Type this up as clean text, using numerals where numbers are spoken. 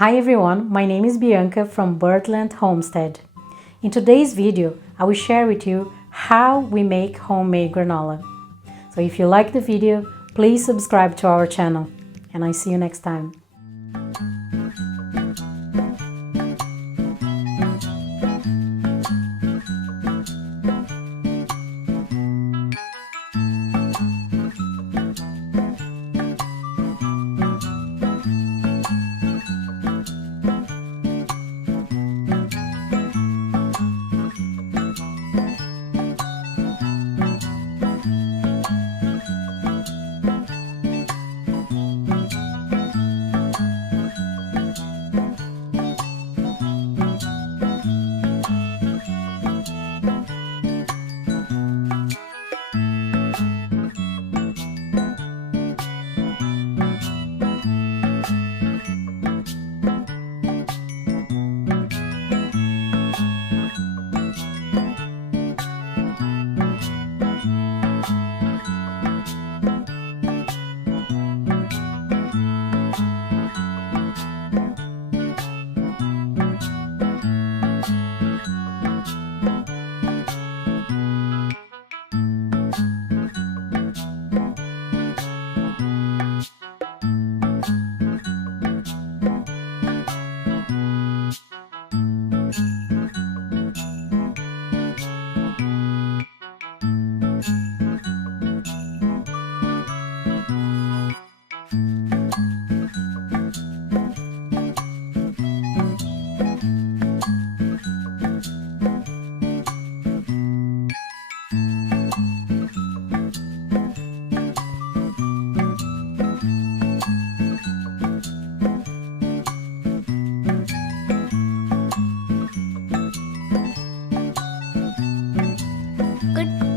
Hi everyone, my name is Bianca from Birdland Homestead. In today's video, I will share with you how we make homemade granola. So if you like the video, please subscribe to our channel, and I see you next time. Good